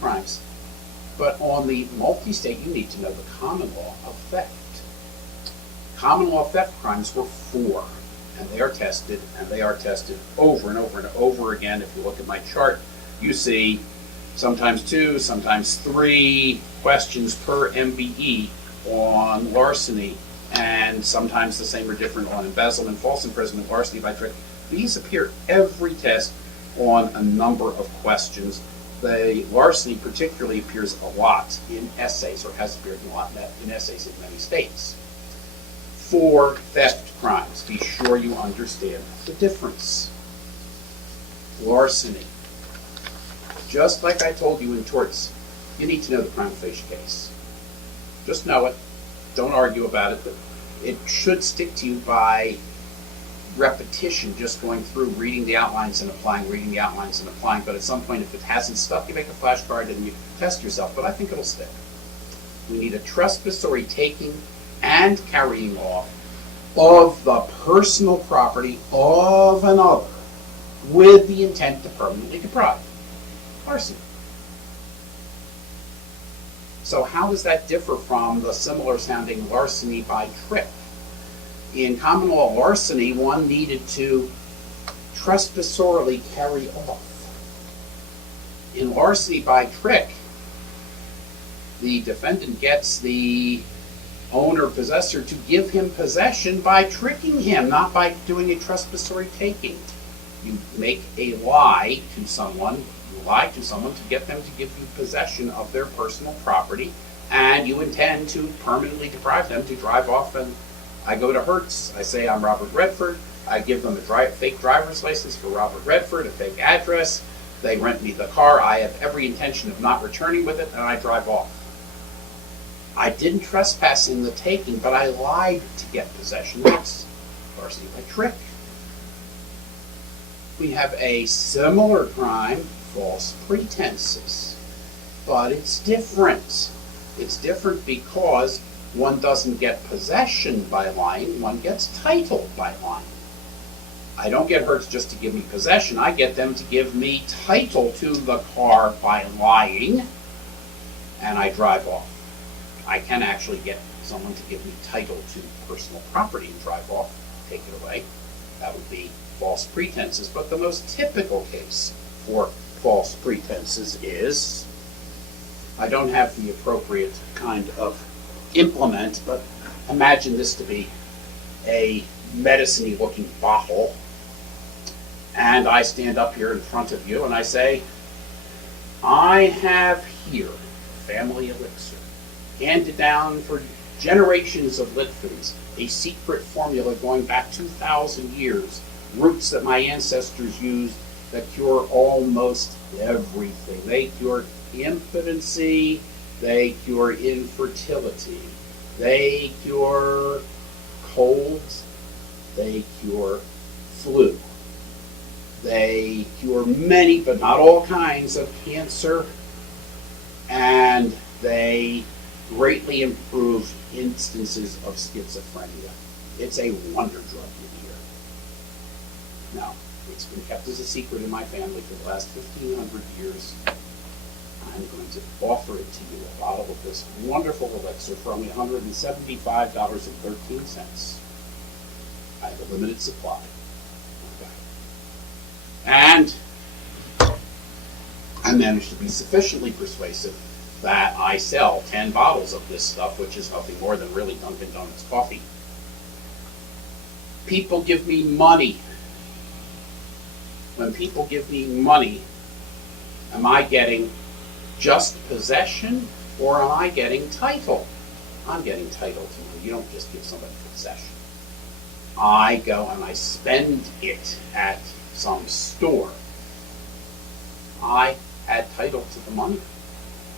crimes. But on the multi-state, you need to know the common law of theft. Common law theft crimes were 4, and they are tested, over and over and over again. If you look at my chart, you see sometimes 2, sometimes 3 questions per MBE on larceny, and sometimes the same or different on embezzlement, false imprisonment, larceny by trick. These appear every test on a number of questions. The larceny particularly appears a lot in essays, or has appeared a lot in essays in many states. 4 theft crimes. Be sure you understand the difference. Larceny. Just like I told you in torts, you need to know the prima facie case. Just know it. Don't argue about it. But it should stick to you by repetition, just going through, reading the outlines and applying, reading the outlines and applying. But at some point, if it hasn't stuck, you make a flashcard and you test yourself. But I think it'll stick. We need a trespassory taking and carrying off of the personal property of another with the intent to permanently deprive. Larceny. So how does that differ from the similar sounding larceny by trick? In common law larceny, one needed to trespassorily carry off. In larceny by trick, the defendant gets the owner, possessor, to give him possession by tricking him, not by doing a trespassory taking. You make a lie to someone, to get them to give you possession of their personal property, and you intend to permanently deprive them, to drive off. And I go to Hertz, I say I'm Robert Redford, I give them a fake driver's license for Robert Redford, a fake address, they rent me the car, I have every intention of not returning with it, and I drive off. I didn't trespass in the taking, but I lied to get possession. That's larceny by trick. We have a similar crime, false pretenses, but it's different. It's different because one doesn't get possession by lying, one gets title by lying. I don't get Hertz just to give me possession, I get them to give me title to the car by lying, and I drive off. I can actually get someone to give me title to personal property and drive off, take it away. That would be false pretenses. But the most typical case for false pretenses is, I don't have the appropriate kind of implement, but imagine this to be a medicine-y looking bottle, and I stand up here in front of you and I say, I have here family elixir, handed down for generations of Litvins, a secret formula going back 2,000 years, roots that my ancestors used that cure almost everything. They cure impotency, they cure infertility, they cure colds, they cure flu, they cure many but not all kinds of cancer, and they greatly improve instances of schizophrenia. It's a wonder drug in here. Now, it's been kept as a secret in my family for the last 1,500 years. I'm going to offer it to you, a bottle of this wonderful elixir for only $175.13. I have a limited supply. Okay. And I managed to be sufficiently persuasive that I sell 10 bottles of this stuff, which is nothing more than really Dunkin' Donuts coffee. People give me money. When people give me money, am I getting just possession, or am I getting title? I'm getting title to money. You don't just give somebody possession. I go and I spend it at some store. I add title to the money.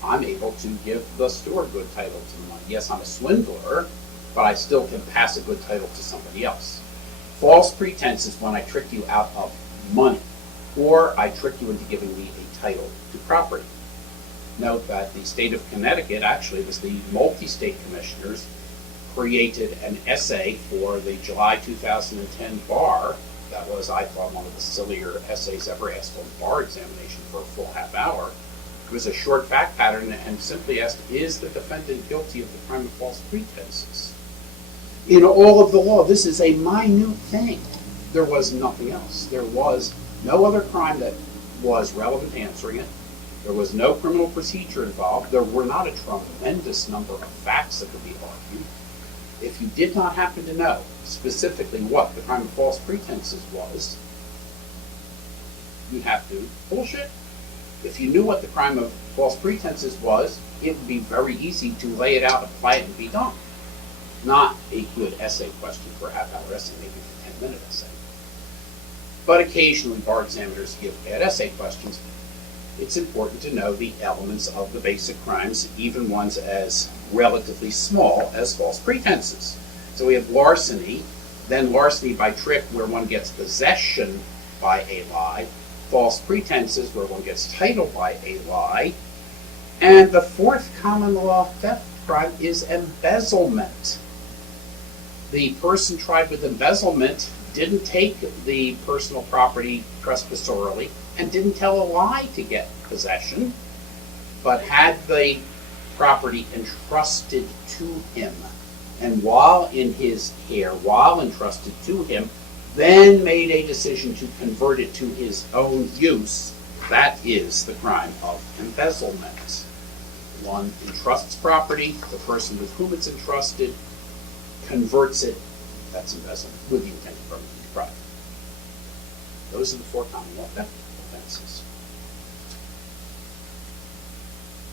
I'm able to give the store good title to the money. Yes, I'm a swindler, but I still can pass a good title to somebody else. False pretense is when I trick you out of money, or I trick you into giving me a title to property. Note that the state of Connecticut, actually it was the multi-state commissioners, created an essay for the July 2010 bar. That was, I thought, one of the sillier essays ever asked on the bar examination for a full half hour, It was a short fact pattern and simply asked, is the defendant guilty of the crime of false pretenses? In all of the law, this is a minute thing. There was nothing else. There was no other crime that was relevant to answering it. There was no criminal procedure involved. There were not a tremendous number of facts that could be argued. If you did not happen to know specifically what the crime of false pretenses was, you'd have to bullshit. If you knew what the crime of false pretenses was, it would be very easy to lay it out, apply it, and be done. Not a good essay question for a half-hour essay, maybe for a 10-minute essay. But occasionally bar examiners give bad essay questions. It's important to know the elements of the basic crimes, even ones as relatively small as false pretenses. So we have larceny, then larceny by trick where one gets possession by a lie, false pretenses where one gets title by a lie, and the fourth common law theft crime is embezzlement. The person tried with embezzlement didn't take the personal property trespassorily and didn't tell a lie to get possession, but had the property entrusted to him. And while in his care, while entrusted to him, then made a decision to convert it to his own use. That is the crime of embezzlement. One entrusts property, the person with whom it's entrusted converts it, that's embezzlement, with the intent to permanently deprive. Those are the four common law theft offenses.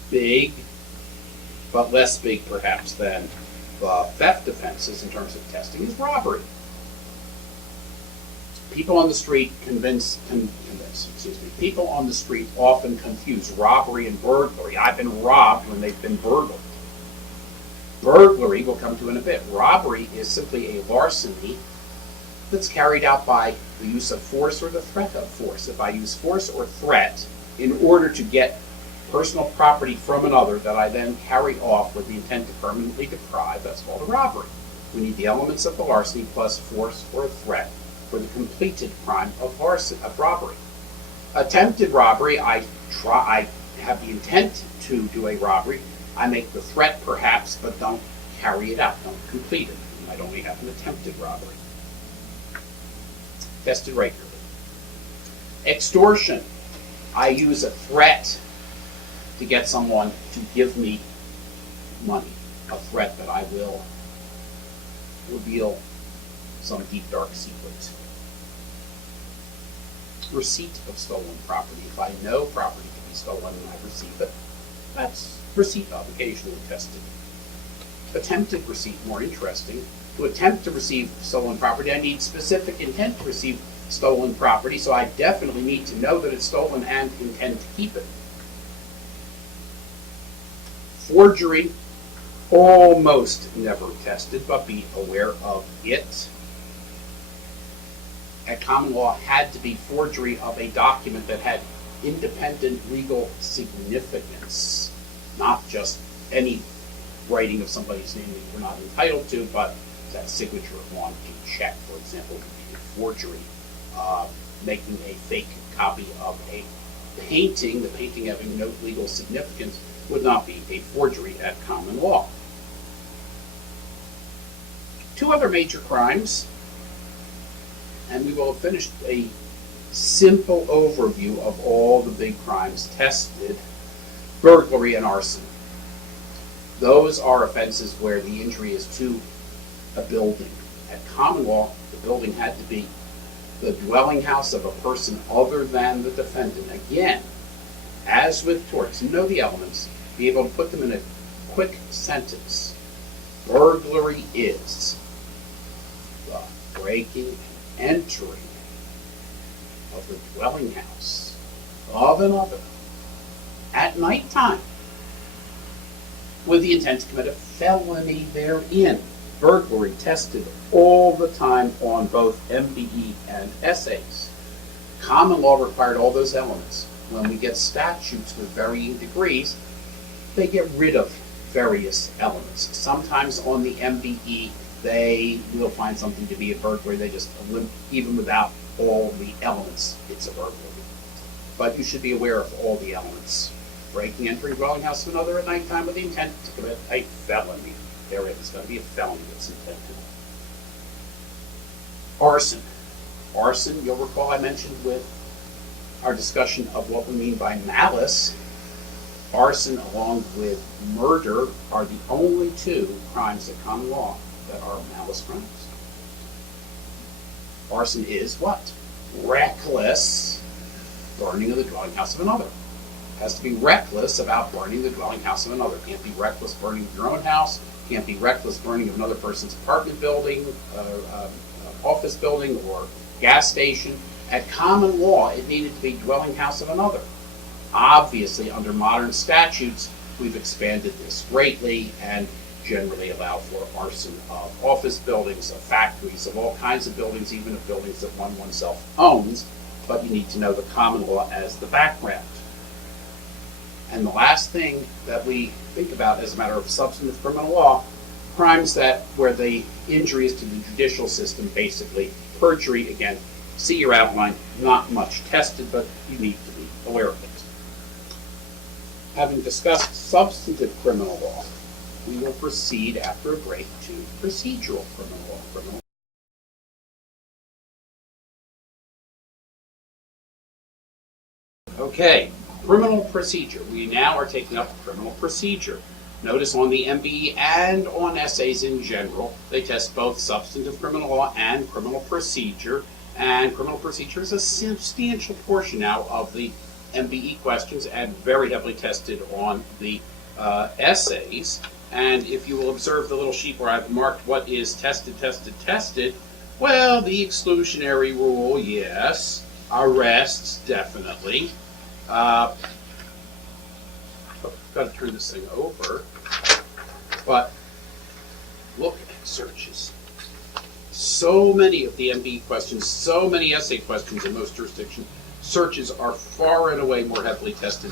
Big, but less big perhaps than the theft offenses in terms of testing is robbery. People on the street people on the street often confuse robbery and burglary. I've been robbed when they've been burgled. Burglary we'll come to in a bit. Robbery is simply a larceny that's carried out by the use of force or the threat of force. If I use force or threat in order to get personal property from another that I then carry off with the intent to permanently deprive, that's called a robbery. We need the elements of the larceny plus force or threat for the completed crime of robbery. Attempted robbery, I have the intent to do a robbery. I make the threat perhaps, but don't carry it out, don't complete it. I might only have an attempted robbery. Tested regularly. Extortion, I use a threat to get someone to give me money, a threat that I will reveal some deep dark secret. Receipt of stolen property. If I know property can be stolen and I receive it, that's receipt of, occasionally tested. Attempted receipt, more interesting. To attempt to receive stolen property, I need specific intent to receive stolen property, so I definitely need to know that it's stolen and intend to keep it. Forgery, almost never tested, but be aware of it. At common law, had to be forgery of a document that had independent legal significance, not just any writing of somebody's name that you're not entitled to, but that signature on a check, for example, would be a forgery. Making a fake copy of a painting, the painting having no legal significance, would not be a forgery at common law. Two other major crimes, and we will have finished a simple overview of all the big crimes tested: burglary and arson. Those are offenses where the injury is to a building. At common law, the building had to be the dwelling house of a person other than the defendant. Again, as with torts, know the elements, be able to put them in a quick sentence. Burglary is the breaking and entering of the dwelling house of another at nighttime with the intent to commit a felony therein. Burglary tested all the time on both MBE and essays. Common law required all those elements. When we get statutes with varying degrees, they get rid of various elements. Sometimes on the MBE, they will find something to be a burglary. They just, even without all the elements, it's a burglary. But you should be aware of all the elements. breaking, entering, dwelling house of another at nighttime with the intent to commit a felony. There it is going to be a felony that's intended. Arson. Arson, you'll recall I mentioned with our discussion of what we mean by malice. Arson, along with murder, are the only two crimes at common law that are malice crimes. Arson is what? Reckless burning of the dwelling house of another. It has to be reckless about burning the dwelling house of another. It can't be reckless burning of your own house. It can't be reckless burning of another person's apartment building, office building, or gas station. At common law, it needed to be dwelling house of another. Obviously, under modern statutes, we've expanded this greatly and generally allow for arson of office buildings, of factories, of all kinds of buildings, even of buildings that one oneself owns, but you need to know the common law as the background. And the last thing that we think about as a matter of substantive criminal law, crimes where the injury is to the judicial system, basically perjury. Again, see your outline, not much tested, but you need to be aware of it. Having discussed substantive criminal law, we will proceed after a break to procedural criminal law. Okay, criminal procedure. We now are taking up criminal procedure. Notice on the MBE and on essays in general, they test both substantive criminal law and criminal procedure. And criminal procedure is a substantial portion now of the MBE questions and very heavily tested on the essays. And if you will observe the little sheet where I've marked what is tested, well, the exclusionary rule, yes. Arrests, definitely. Got to turn this thing over. But look at searches. So many of the MBE questions, so many essay questions in most jurisdictions, searches are far and away more heavily tested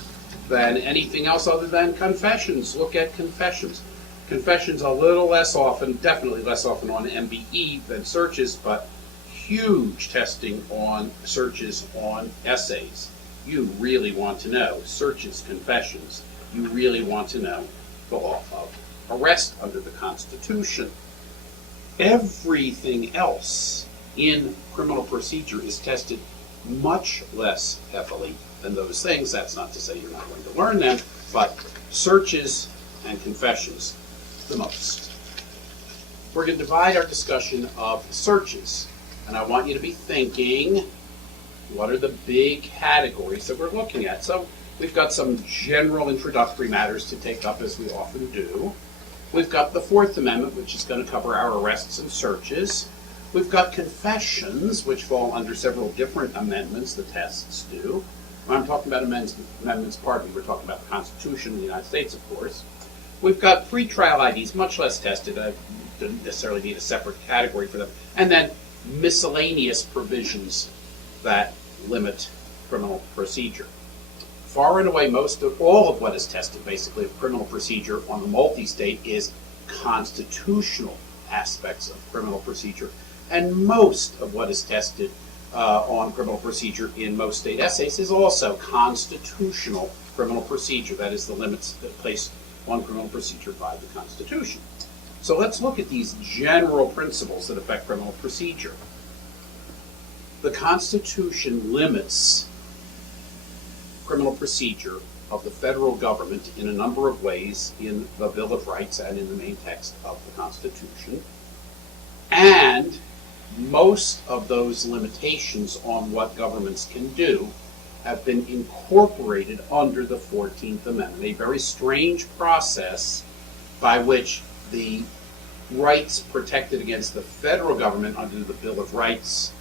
than anything else other than confessions. Look at confessions. Confessions a little less often, definitely less often on MBE than searches, but huge testing on searches on essays. You really want to know searches, confessions. You really want to know the law of arrest under the Constitution. Everything else in criminal procedure is tested much less heavily than those things. That's not to say you're not going to learn them, but searches and confessions the most. We're going to divide our discussion of searches, and I want you to be thinking, what are the big categories that we're looking at? So we've got some general introductory matters to take up, as we often do. We've got the Fourth Amendment, which is going to cover our arrests and searches. We've got confessions, which fall under several different amendments, the tests do. When I'm talking about amendments, pardon me, we're talking about the Constitution of the United States, of course. We've got pretrial IDs, much less tested. I don't necessarily need a separate category for them. And then miscellaneous provisions that limit criminal procedure. Far and away, all of what is tested, basically, of criminal procedure on the multi-state is constitutional aspects of criminal procedure. And most of what is tested on criminal procedure in most state essays is also constitutional criminal procedure. That is the limits that placed on criminal procedure by the Constitution. So let's look at these general principles that affect criminal procedure. The Constitution limits criminal procedure of the federal government in a number of ways in the Bill of Rights and in the main text of the Constitution. And most of those limitations on what governments can do have been incorporated under the 14th Amendment, a very strange process by which the rights protected against the federal government under the Bill of Rights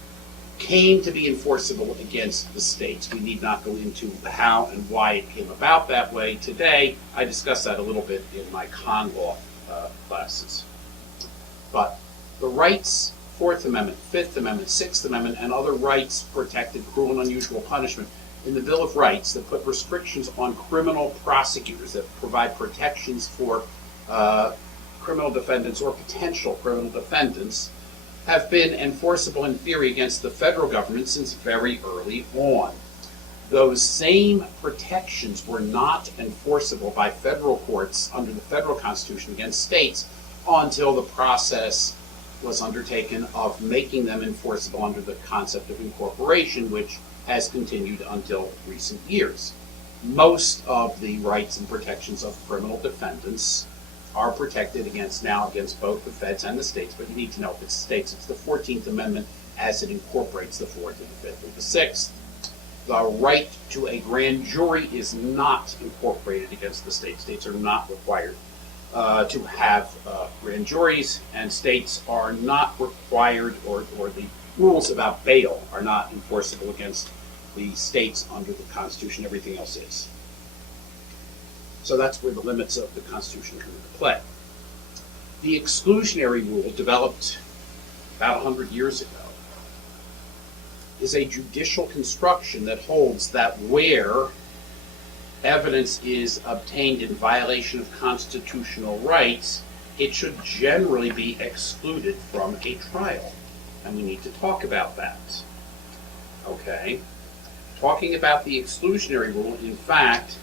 came to be enforceable against the states. We need not go into how and why it came about that way today. I discussed that a little bit in my con law classes. But the rights, Fourth Amendment, Fifth Amendment, Sixth Amendment, and other rights protected cruel and unusual punishment in the Bill of Rights that put restrictions on criminal prosecutors, that provide protections for criminal defendants or potential criminal defendants, have been enforceable in theory against the federal government since very early on. those same protections were not enforceable by federal courts under the federal Constitution against states until the process was undertaken of making them enforceable under the concept of incorporation, which has continued until recent years. Most of the rights and protections of criminal defendants are protected against both the feds and the states, but you need to know if it's states, it's the 14th Amendment as it incorporates the 4th and the 5th and the 6th. The right to a grand jury is not incorporated against the states. States are not required to have grand juries, and states are not required, or the rules about bail are not enforceable against the states under the Constitution. Everything else is. So that's where the limits of the Constitution come into play. The exclusionary rule, developed about 100 years ago, is a judicial construction that holds that where evidence is obtained in violation of constitutional rights, it should generally be excluded from a trial. And we need to talk about that. Okay? Talking about the exclusionary rule, in fact,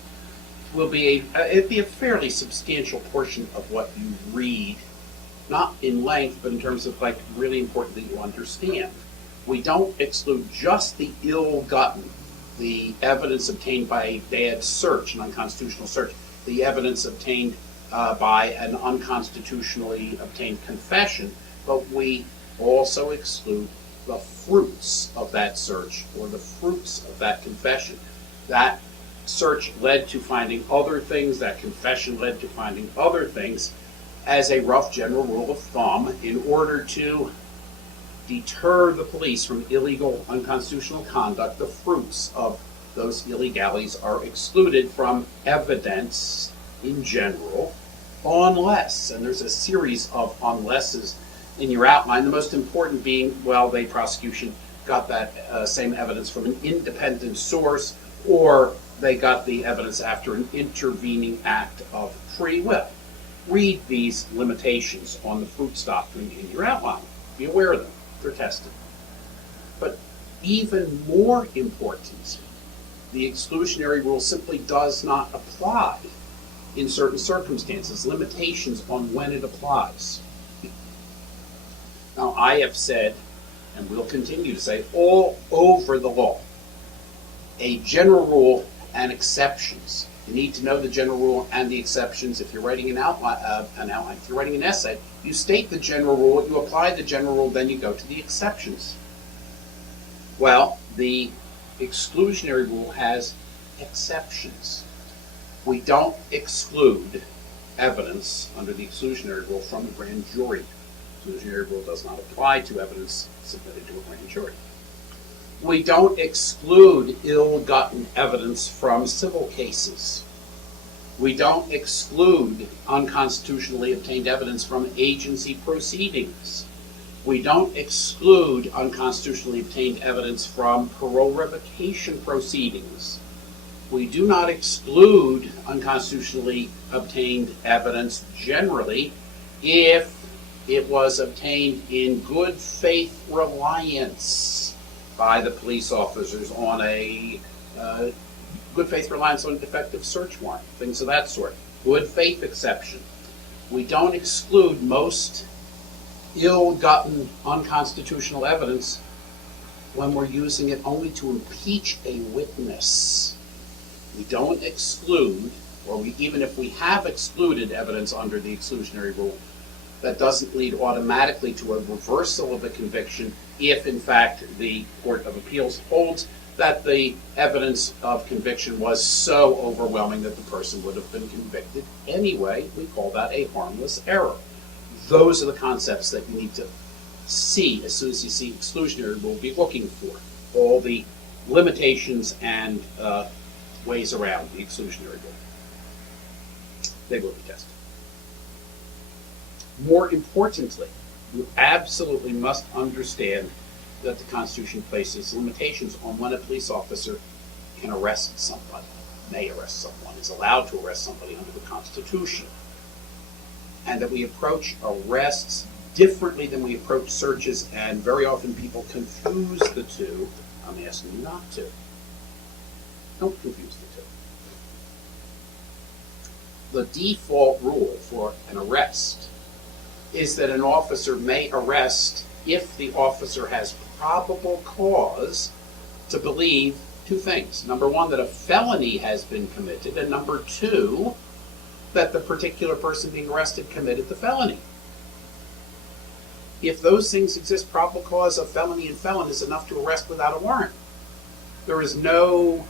will be it'd be a fairly substantial portion of what you read, not in length, but in terms of really important that you understand. We don't exclude just the ill-gotten, the evidence obtained by a bad search, an unconstitutional search, the evidence obtained by an unconstitutionally obtained confession, but we also exclude the fruits of that search or the fruits of that confession. That search led to finding other things, that confession led to finding other things. As a rough general rule of thumb, in order to deter the police from illegal, unconstitutional conduct, the fruits of those illegalities are excluded from evidence in general, unless, and there's a series of unlesses in your outline, the most important being, well, the prosecution got that same evidence from an independent source, or they got the evidence after an intervening act of free will. Read these limitations on the fruits doctrine in your outline. Be aware of them. They're tested. But even more important, the exclusionary rule simply does not apply in certain circumstances, limitations on when it applies. Now, I have said, and will continue to say, all over the law, a general rule and exceptions. You need to know the general rule and the exceptions. If you're writing an outline, if you're writing an essay, you state the general rule, you apply the general rule, then you go to the exceptions. Well, the exclusionary rule has exceptions. We don't exclude evidence under the exclusionary rule from a grand jury. The exclusionary rule does not apply to evidence submitted to a grand jury. We don't exclude ill-gotten evidence from civil cases. We don't exclude unconstitutionally obtained evidence from agency proceedings. We don't exclude unconstitutionally obtained evidence from parole revocation proceedings. We do not exclude unconstitutionally obtained evidence generally if it was obtained in good faith reliance by the police officers on a good faith reliance on a defective search warrant, things of that sort. Good faith exception. We don't exclude most ill-gotten unconstitutional evidence when we're using it only to impeach a witness. We don't exclude, or even if we have excluded evidence under the exclusionary rule, that doesn't lead automatically to a reversal of the conviction if, in fact, the Court of Appeals holds that the evidence of conviction was so overwhelming that the person would have been convicted anyway. We call that a harmless error. Those are the concepts that you need to see as soon as you see exclusionary rule, be looking for. All the limitations and ways around the exclusionary rule. They will be tested. More importantly, you absolutely must understand that the Constitution places limitations on when a police officer can arrest somebody, may arrest someone, is allowed to arrest somebody under the Constitution. And that we approach arrests differently than we approach searches, and very often people confuse the two. I'm asking you not to. Don't confuse the two. The default rule for an arrest is that an officer may arrest if the officer has probable cause to believe two things. Number one, that a felony has been committed, and number two, that the particular person being arrested committed the felony. If those things exist, probable cause of felony and felon is enough to arrest without a warrant. There is no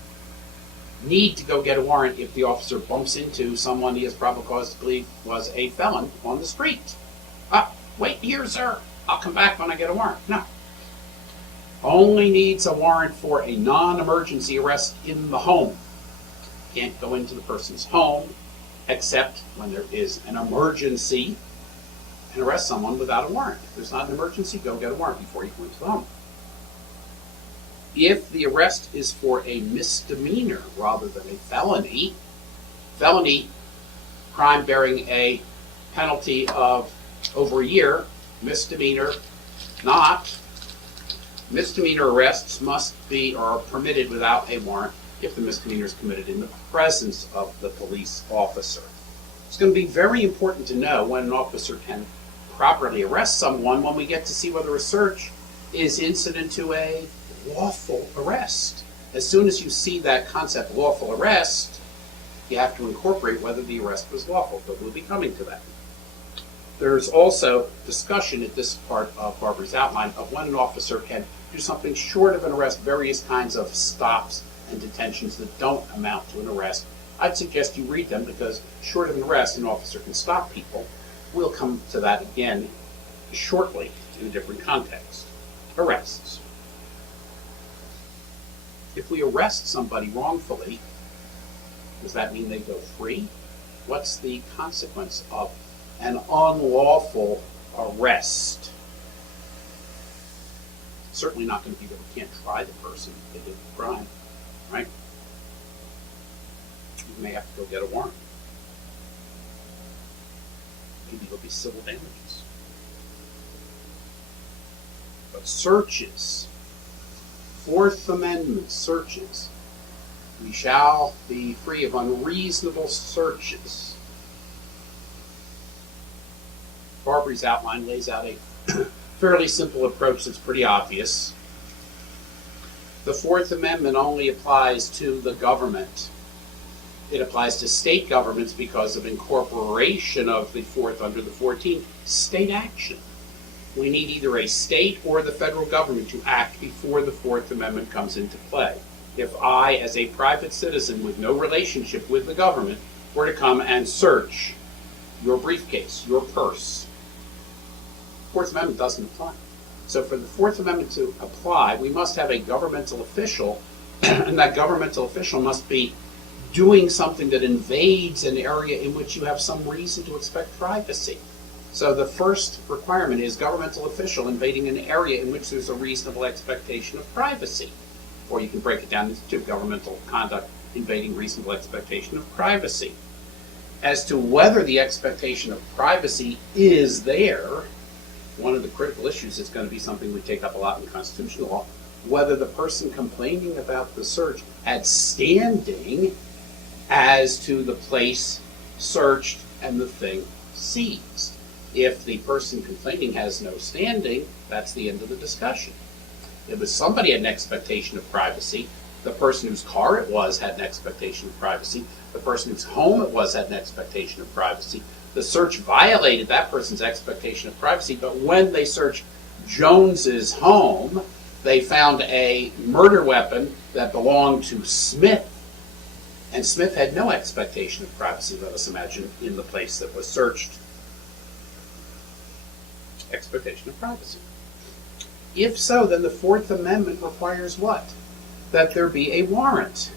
need to go get a warrant if the officer bumps into someone he has probable cause to believe was a felon on the street. Wait here, sir. I'll come back when I get a warrant. No. Only needs a warrant for a non-emergency arrest in the home. Can't go into the person's home except when there is an emergency and arrest someone without a warrant. If there's not an emergency, go get a warrant before you go into the home. If the arrest is for a misdemeanor rather than a felony crime bearing a penalty of over a year, misdemeanor not. Misdemeanor arrests must be or are permitted without a warrant if the misdemeanor is committed in the presence of the police officer. It's going to be very important to know when an officer can properly arrest someone when we get to see whether a search is incident to a lawful arrest. As soon as you see that concept, lawful arrest, you have to incorporate whether the arrest was lawful, but we'll be coming to that. There's also discussion at this part of Barbara's outline of when an officer can do something short of an arrest, various kinds of stops and detentions that don't amount to an arrest. I'd suggest you read them because short of an arrest, an officer can stop people. We'll come to that again shortly in a different context. Arrests. If we arrest somebody wrongfully, does that mean they go free? What's the consequence of an unlawful arrest? Certainly not going to be that we can't try the person if they did the crime, right? You may have to go get a warrant. Maybe there'll be civil damages. But searches, Fourth Amendment searches, we shall be free of unreasonable searches. Barbara's outline lays out a fairly simple approach that's pretty obvious. The Fourth Amendment only applies to the government. It applies to state governments because of incorporation of the Fourth under the 14th, state action. We need either a state or the federal government to act before the Fourth Amendment comes into play. If I, as a private citizen with no relationship with the government, were to come and search your briefcase, your purse, Fourth Amendment doesn't apply. So for the Fourth Amendment to apply, we must have a governmental official, and that governmental official must be doing something that invades an area in which you have some reason to expect privacy. So the first requirement is governmental official invading an area in which there's a reasonable expectation of privacy. Or you can break it down into two: governmental conduct invading reasonable expectation of privacy. As to whether the expectation of privacy is there, one of the critical issues is going to be something we take up a lot in constitutional law, whether the person complaining about the search had standing as to the place searched and the thing seized. If the person complaining has no standing, that's the end of the discussion. If somebody had an expectation of privacy, the person whose car it was had an expectation of privacy, the person whose home it was had an expectation of privacy. The search violated that person's expectation of privacy, but when they searched Jones's home, they found a murder weapon that belonged to Smith, and Smith had no expectation of privacy, let us imagine, in the place that was searched. Expectation of privacy. If so, then the Fourth Amendment requires what? That there be a warrant.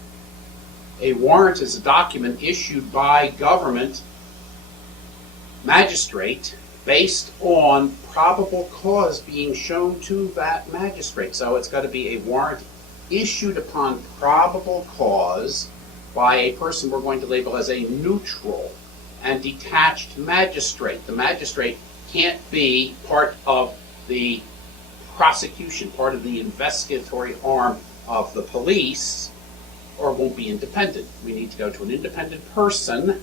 A warrant is a document issued by government magistrate based on probable cause being shown to that magistrate. So it's got to be a warrant issued upon probable cause by a person we're going to label as a neutral and detached magistrate. The magistrate can't be part of the prosecution, part of the investigatory arm of the police. or won't be independent. We need to go to an independent person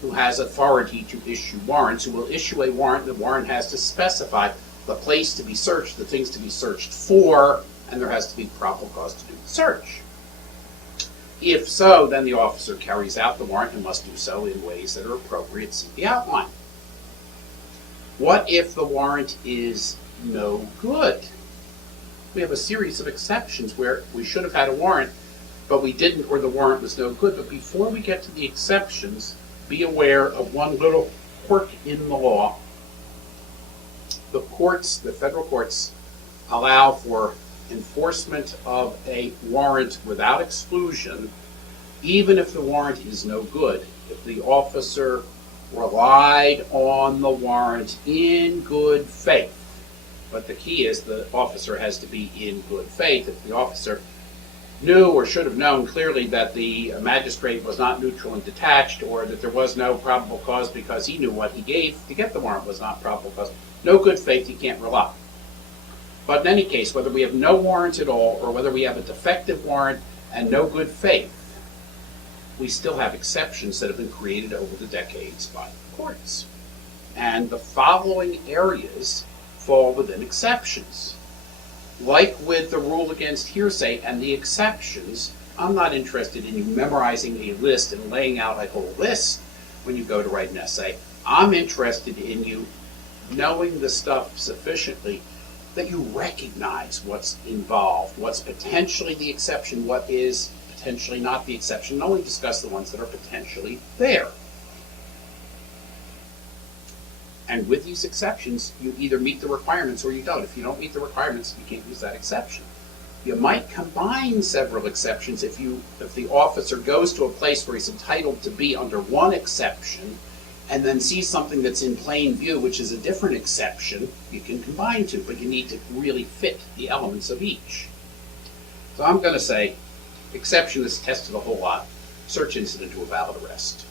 who has authority to issue warrants, who will issue a warrant. The warrant has to specify the place to be searched, the things to be searched for, and there has to be probable cause to do the search. If so, then the officer carries out the warrant and must do so in ways that are appropriate. See the outline. What if the warrant is no good? We have a series of exceptions where we should have had a warrant, but we didn't, or the warrant was no good. But before we get to the exceptions, be aware of one little quirk in the law. The courts, the federal courts, allow for enforcement of a warrant without exclusion, even if the warrant is no good. If the officer relied on the warrant in good faith. But the key is the officer has to be in good faith. If the officer knew or should have known clearly that the magistrate was not neutral and detached, or that there was no probable cause because he knew what he gave to get the warrant was not probable cause, no good faith, you can't rely. But in any case, whether we have no warrant at all or whether we have a defective warrant and no good faith, we still have exceptions that have been created over the decades by the courts. And the following areas fall within exceptions. Like with the rule against hearsay and the exceptions, I'm not interested in you memorizing a list and laying out a whole list when you go to write an essay. I'm interested in you knowing the stuff sufficiently that you recognize what's involved, what's potentially the exception, what is potentially not the exception, and only discuss the ones that are potentially there. And with these exceptions, you either meet the requirements or you don't. If you don't meet the requirements, you can't use that exception. You might combine several exceptions if the officer goes to a place where he's entitled to be under one exception and then sees something that's in plain view, which is a different exception, you can combine two, but you need to really fit the elements of each. So I'm going to say exception is tested a whole lot. Search incident to a valid arrest.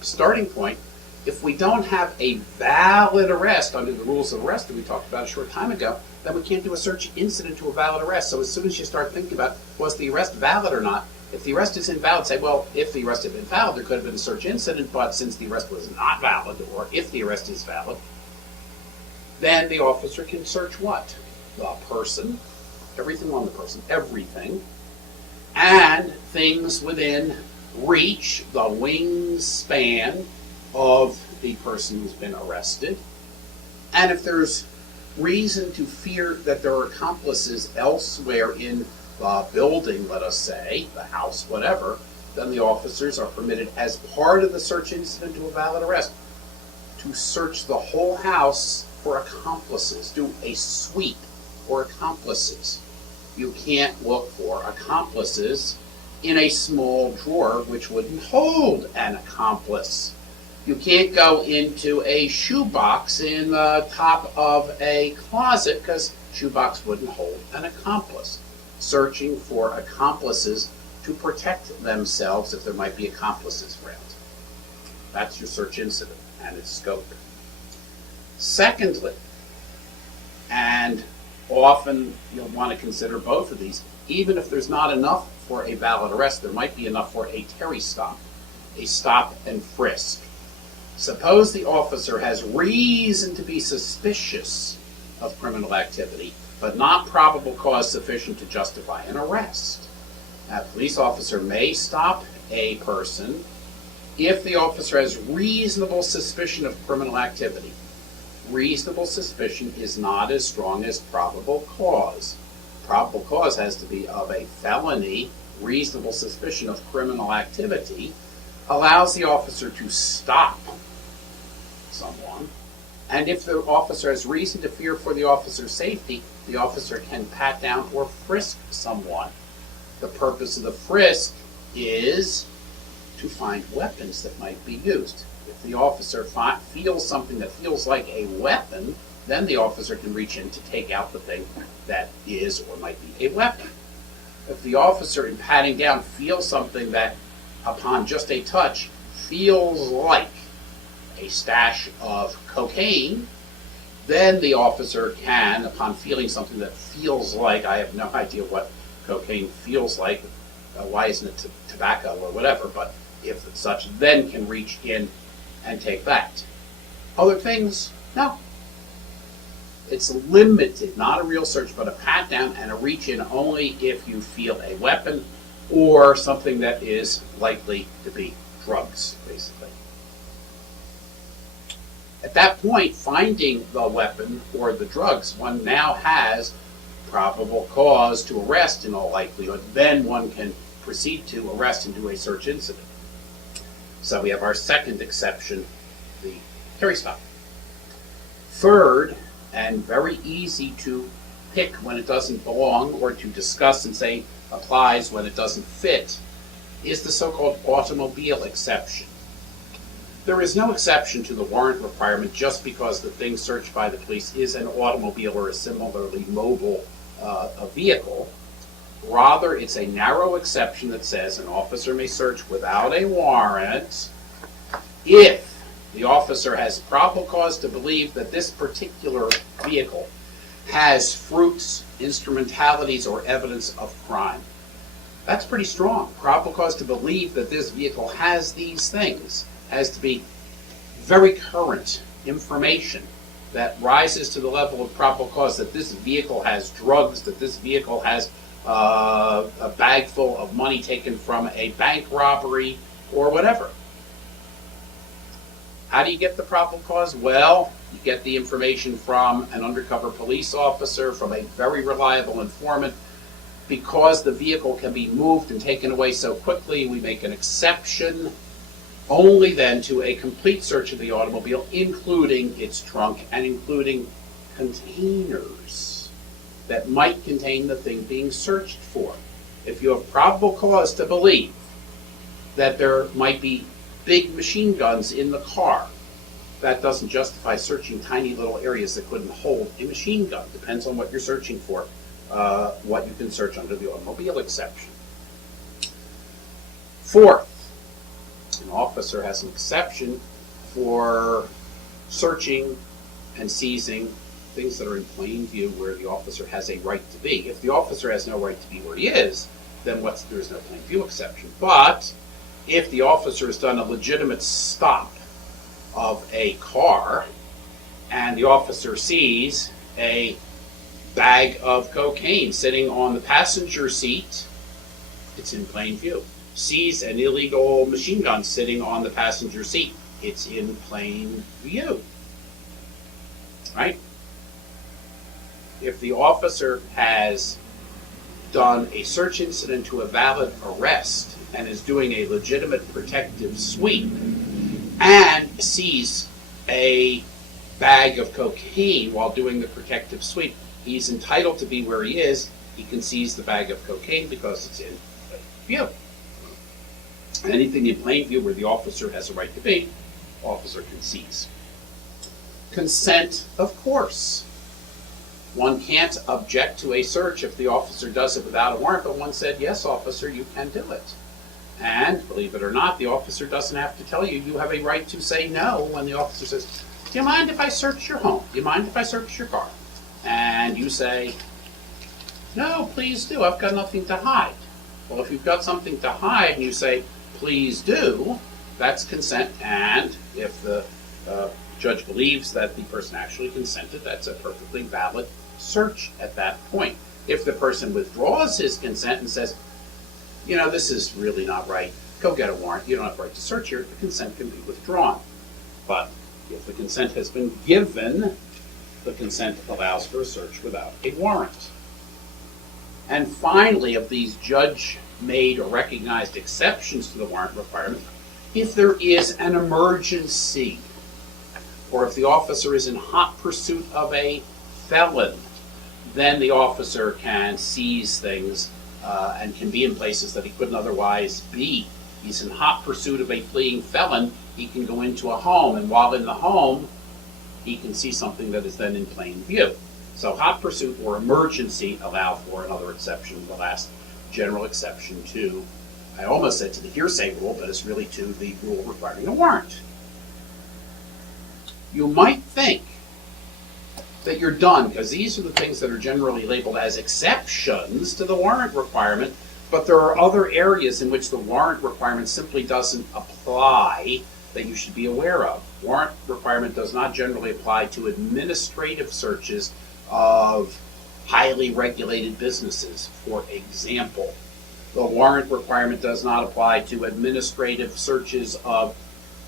Starting point, if we don't have a valid arrest under the rules of arrest that we talked about a short time ago, then we can't do a search incident to a valid arrest. So as soon as you start thinking about, was the arrest valid or not, if the arrest is invalid, say, well, if the arrest had been valid, there could have been a search incident, but since the arrest was not valid, or if the arrest is valid, then the officer can search what? The person, everything on the person, everything, and things within reach, the wingspan of the person who's been arrested. And if there's reason to fear that there are accomplices elsewhere in the building, let us say, the house, whatever, then the officers are permitted, as part of the search incident to a valid arrest, to search the whole house for accomplices, do a sweep for accomplices. You can't look for accomplices in a small drawer which wouldn't hold an accomplice. You can't go into a shoebox in the top of a closet because shoebox wouldn't hold an accomplice. Searching for accomplices to protect themselves if there might be accomplices around. That's your search incident and its scope. Secondly, and often you'll want to consider both of these, even if there's not enough for a valid arrest, there might be enough for a Terry stop, a stop and frisk. Suppose the officer has reason to be suspicious of criminal activity, but not probable cause sufficient to justify an arrest. A police officer may stop a person if the officer has reasonable suspicion of criminal activity. Reasonable suspicion is not as strong as probable cause. Probable cause has to be of a felony. Reasonable suspicion of criminal activity allows the officer to stop someone, and if the officer has reason to fear for the officer's safety, the officer can pat down or frisk someone. The purpose of the frisk is to find weapons that might be used. If the officer feels something that feels like a weapon, then the officer can reach in to take out the thing that is or might be a weapon. If the officer, in patting down, feels something that, upon just a touch, feels like a stash of cocaine, then the officer can, upon feeling something that feels like, I have no idea what cocaine feels like, why isn't it tobacco or whatever, but if it's such, then can reach in and take that. Other things, no. It's limited, not a real search, but a pat down and a reach in only if you feel a weapon or something that is likely to be drugs, basically. At that point, finding the weapon or the drugs, one now has probable cause to arrest in all likelihood. Then one can proceed to arrest and do a search incident. So we have our second exception, the carry stop. Third, and very easy to pick when it doesn't belong or to discuss and say applies when it doesn't fit, is the so-called automobile exception. There is no exception to the warrant requirement just because the thing searched by the police is an automobile or a similarly mobile a vehicle. Rather, it's a narrow exception that says an officer may search without a warrant if the officer has probable cause to believe that this particular vehicle has fruits, instrumentalities, or evidence of crime. That's pretty strong. Probable cause to believe that this vehicle has these things has to be very current information that rises to the level of probable cause that this vehicle has drugs, that this vehicle has a bag full of money taken from a bank robbery, or whatever. How do you get the probable cause? Well, you get the information from an undercover police officer, from a very reliable informant. Because the vehicle can be moved and taken away so quickly, we make an exception only then to a complete search of the automobile, including its trunk and including containers that might contain the thing being searched for. If you have probable cause to believe that there might be big machine guns in the car, that doesn't justify searching tiny little areas that couldn't hold a machine gun. Depends on what you're searching for, what you can search under the automobile exception. Fourth, an officer has an exception for searching and seizing things that are in plain view where the officer has a right to be. If the officer has no right to be where he is, then there's no plain view exception. But if the officer has done a legitimate stop of a car and the officer sees a bag of cocaine sitting on the passenger seat, it's in plain view. Sees an illegal machine gun sitting on the passenger seat, it's in plain view. Right? If the officer has done a search incident to a valid arrest and is doing a legitimate protective sweep and sees a bag of cocaine while doing the protective sweep, he's entitled to be where he is. He can seize the bag of cocaine because it's in plain view. Anything in plain view where the officer has a right to be, officer can seize. Consent, of course. One can't object to a search if the officer does it without a warrant, but one said, yes, officer, you can do it. And, believe it or not, the officer doesn't have to tell you. You have a right to say no when the officer says, do you mind if I search your home? Do you mind if I search your car? And you say, no, please do. I've got nothing to hide. Well, if you've got something to hide and you say, please do, that's consent. And if the judge believes that the person actually consented, that's a perfectly valid search at that point. If the person withdraws his consent and says, you know, this is really not right, go get a warrant, you don't have the right to search here, the consent can be withdrawn. But if the consent has been given, the consent allows for a search without a warrant. And finally, of these judge-made or recognized exceptions to the warrant requirement, if there is an emergency, or if the officer is in hot pursuit of a felon, then the officer can seize things and can be in places that he couldn't otherwise be. He's in hot pursuit of a fleeing felon, he can go into a home, and while in the home, he can see something that is then in plain view. So hot pursuit or emergency allow for another exception, the last general exception to, I almost said to the hearsay rule, but it's really to the rule requiring a warrant. You might think that you're done, because these are the things that are generally labeled as exceptions to the warrant requirement, But there are other areas in which the warrant requirement simply doesn't apply that you should be aware of. Warrant requirement does not generally apply to administrative searches of highly regulated businesses, for example. The warrant requirement does not apply to administrative searches of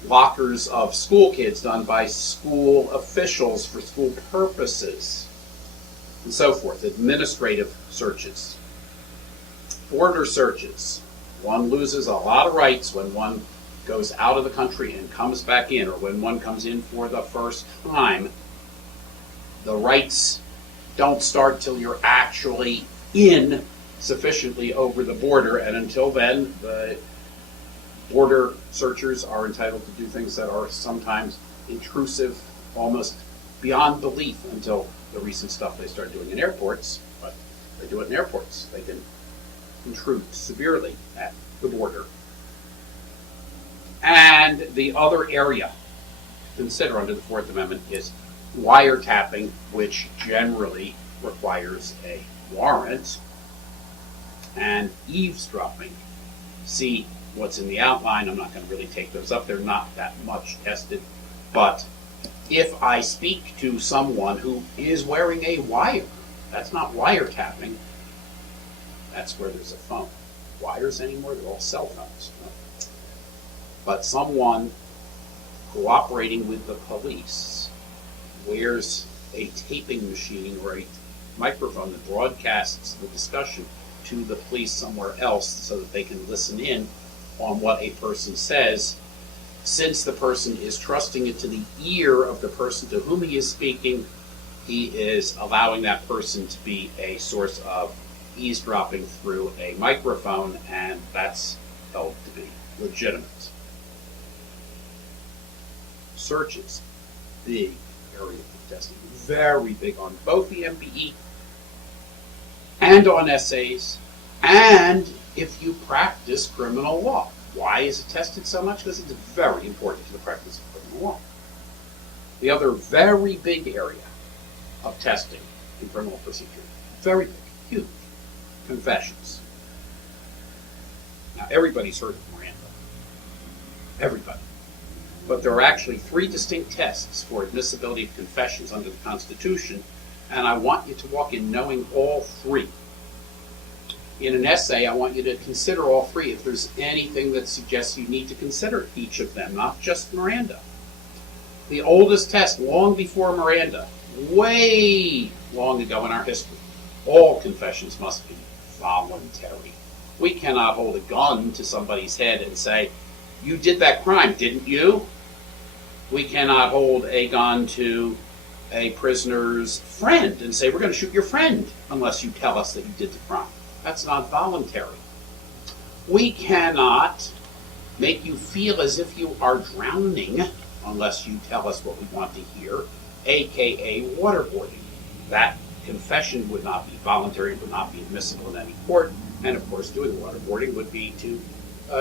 lockers of school kids done by school officials for school purposes, and so forth. Administrative searches. Border searches. One loses a lot of rights when one goes out of the country and comes back in, or when one comes in for the first time. The rights don't start till you're actually in sufficiently over the border, and until then, the border searchers are entitled to do things that are sometimes intrusive, almost beyond belief, until the recent stuff they start doing in airports. But they do it in airports. They can intrude severely at the border. And the other area to consider under the Fourth Amendment is wiretapping, which generally requires a warrant, and eavesdropping. See what's in the outline. I'm not going to really take those up. They're not that much tested. But if I speak to someone who is wearing a wire, that's not wiretapping. That's where there's a phone. Wires anymore, they're all cell phones. But someone cooperating with the police wears a taping machine or a microphone that broadcasts the discussion to the police somewhere else so that they can listen in on what a person says. Since the person is trusting it to the ear of the person to whom he is speaking, he is allowing that person to be a source of eavesdropping through a microphone, and that's held to be legitimate. Searches, big area of testing, very big on both the MBE and on essays, and if you practice criminal law. Why is it tested so much? Because it's very important to the practice of criminal law. The other very big area of testing in criminal procedure, very big, huge, confessions. Now, everybody's heard of Miranda. Everybody. But there are actually three distinct tests for admissibility of confessions under the Constitution, and I want you to walk in knowing all three. In an essay, I want you to consider all three if there's anything that suggests you need to consider each of them, not just Miranda. The oldest test, long before Miranda, way long ago in our history, all confessions must be voluntary. We cannot hold a gun to somebody's head and say, "You did that crime, didn't you?" We cannot hold a gun to a prisoner's friend and say, "We're going to shoot your friend unless you tell us that you did the crime." That's not voluntary. We cannot make you feel as if you are drowning unless you tell us what we want to hear, aka waterboarding. That confession would not be voluntary, would not be admissible in any court, and of course doing waterboarding would be to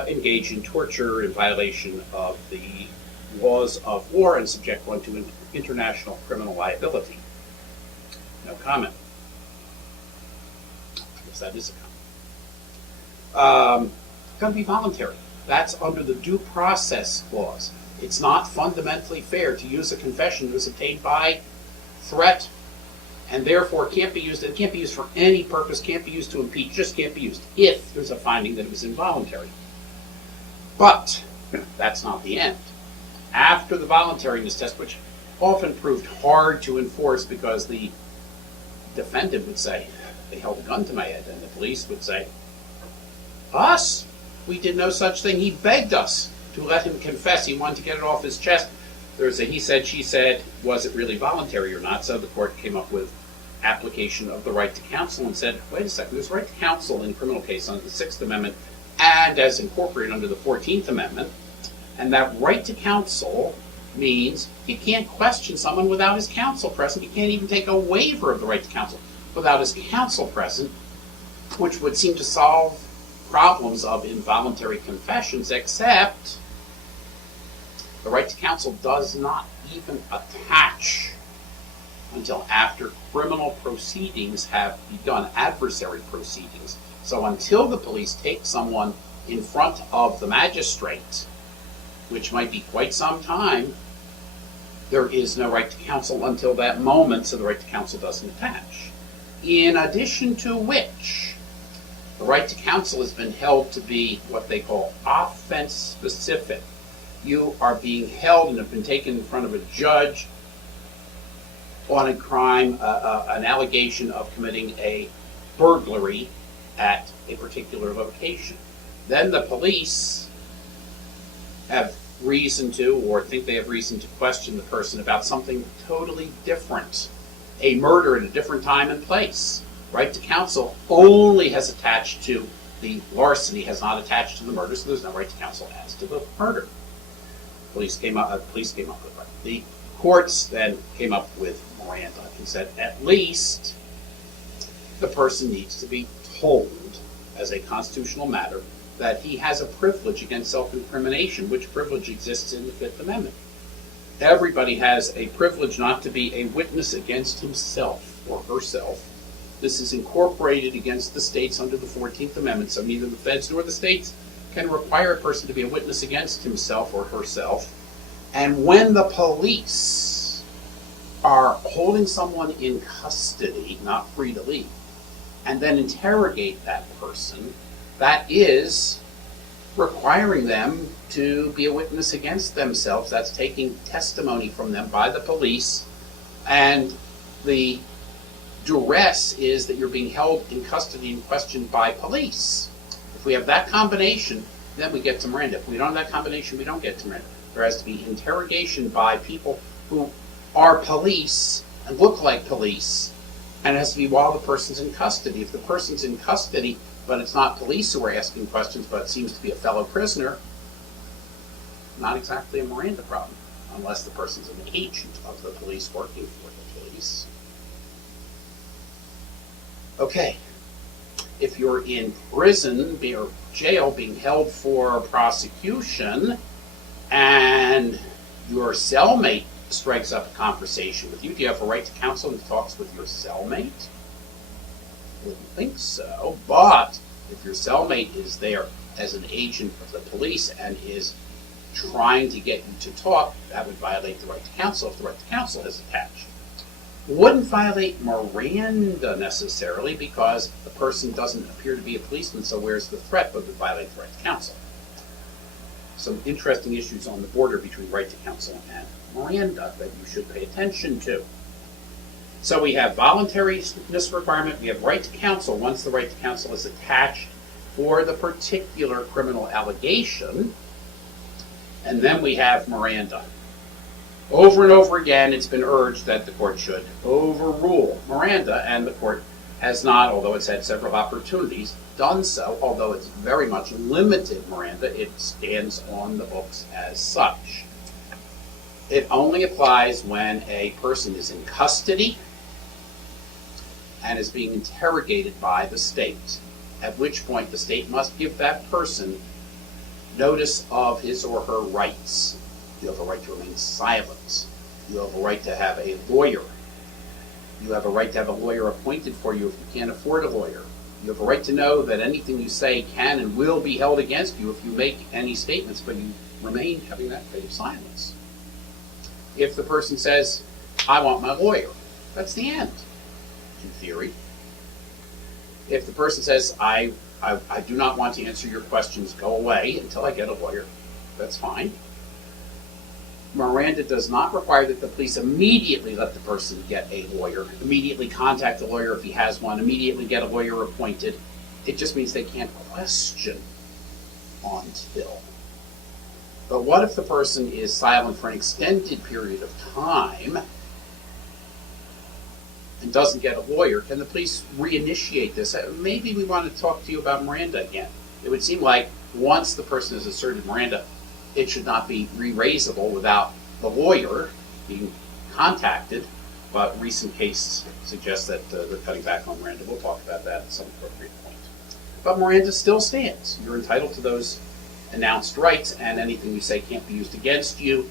engage in torture in violation of the laws of war and subject one to international criminal liability. No comment. I guess that is a comment. Going to be voluntary. That's under the Due Process Clause. It's not fundamentally fair to use a confession that was obtained by threat, and therefore can't be used. It can't be used for any purpose. Can't be used to impeach. Just can't be used if there's a finding that it was involuntary. But that's not the end. After the voluntariness test, which often proved hard to enforce because the defendant would say, "They held a gun to my head," and the police would say, "Us? We did no such thing. He begged us to let him confess. He wanted to get it off his chest." There's a he said, she said, was it really voluntary or not? So the court came up with application of the right to counsel and said, wait a second, there's right to counsel in criminal case under the Sixth Amendment and as incorporated under the 14th Amendment. And that right to counsel means you can't question someone without his counsel present. You can't even take a waiver of the right to counsel without his counsel present, which would seem to solve problems of involuntary confessions, except the right to counsel does not even attach until after criminal proceedings have begun, adversary proceedings. So until the police take someone in front of the magistrate, which might be quite some time, there is no right to counsel until that moment, so the right to counsel doesn't attach. In addition to which, the right to counsel has been held to be what they call offense specific. You are being held and have been taken in front of a judge on a crime, an allegation of committing a burglary at a particular location. Then the police have reason to, or think they have reason to, question the person about something totally different. A murder at a different time and place. Right to counsel only has attached to the larceny, has not attached to the murder, so there's no right to counsel as to the murder. Police came up with it. The courts then came up with Miranda and said at least the person needs to be told as a constitutional matter that he has a privilege against self-incrimination, which privilege exists in the Fifth Amendment. Everybody has a privilege not to be a witness against himself or herself. This is incorporated against the states under the 14th Amendment, so neither the feds nor the states can require a person to be a witness against himself or herself. And when the police are holding someone in custody, not free to leave, and then interrogate that person, that is requiring them to be a witness against themselves. That's taking testimony from them by the police, and the duress is that you're being held in custody and questioned by police. If we have that combination, then we get to Miranda. If we don't have that combination, we don't get to Miranda. There has to be interrogation by people who are police and look like police, and it has to be while the person's in custody. If the person's in custody, but it's not police who are asking questions, but it seems to be a fellow prisoner, not exactly a Miranda problem, unless the person's an agent of the police working for the police. Okay, if you're in prison or jail being held for prosecution and your cellmate strikes up a conversation with you, do you have a right to counsel and talks with your cellmate? I wouldn't think so, but if your cellmate is there as an agent of the police and is trying to get you to talk, that would violate the right to counsel if the right to counsel is attached. Wouldn't violate Miranda necessarily because the person doesn't appear to be a policeman, so where's the threat, but would violate the right to counsel. Some interesting issues on the border between right to counsel and Miranda that you should pay attention to. So we have voluntariness requirement, we have right to counsel once the right to counsel is attached for the particular criminal allegation, and then we have Miranda. Over and over again, it's been urged that the court should overrule Miranda, and the court has not, although it's had several opportunities, done so. Although it's very much limited Miranda, it stands on the books as such. It only applies when a person is in custody and is being interrogated by the state, at which point the state must give that person notice of his or her rights. You have a right to remain silent. You have a right to have a lawyer. You have a right to have a lawyer appointed for you if you can't afford a lawyer. You have a right to know that anything you say can and will be held against you if you make any statements, but you remain having that right of silence. If the person says, I want my lawyer, that's the end, in theory. If the person says, I do not want to answer your questions, go away until I get a lawyer, that's fine. Miranda does not require that the police immediately let the person get a lawyer, immediately contact a lawyer if he has one, immediately get a lawyer appointed. It just means they can't question until. But what if the person is silent for an extended period of time and doesn't get a lawyer? Can the police reinitiate this? Maybe we want to talk to you about Miranda again. It would seem like once the person has asserted Miranda, it should not be re-raisable without the lawyer being contacted, but recent case suggests that they're cutting back on Miranda. We'll talk about that at some appropriate point. But Miranda still stands. You're entitled to those announced rights, and anything you say can't be used against you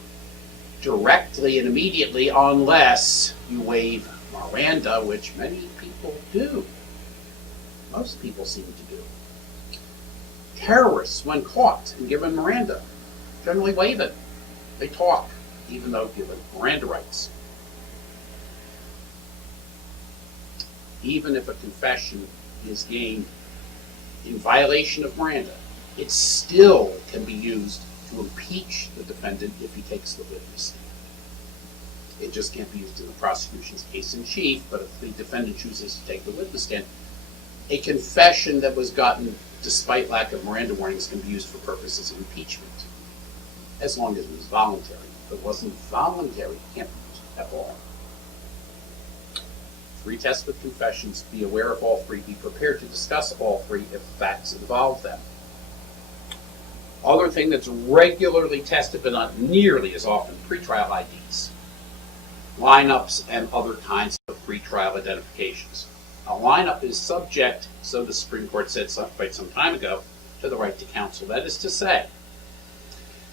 directly and immediately unless you waive Miranda, which many people do. Most people seem to do. Terrorists, when caught and given Miranda, generally waive it. They talk, even though given Miranda rights. Even if a confession is gained in violation of Miranda, it still can be used to impeach the defendant if he takes the witness stand. It just can't be used in the prosecution's case in chief, but if the defendant chooses to take the witness stand, a confession that was gotten despite lack of Miranda warnings can be used for purposes of impeachment, as long as it was voluntary. If it wasn't voluntary, it can't be used at all. 3 tests with confessions. Be aware of all 3. Be prepared to discuss all 3 if facts involve them. Other thing that's regularly tested, but not nearly as often, pretrial IDs, lineups, and other kinds of pretrial identifications. A lineup is subject, so the Supreme Court said quite some time ago, to the right to counsel. That is to say,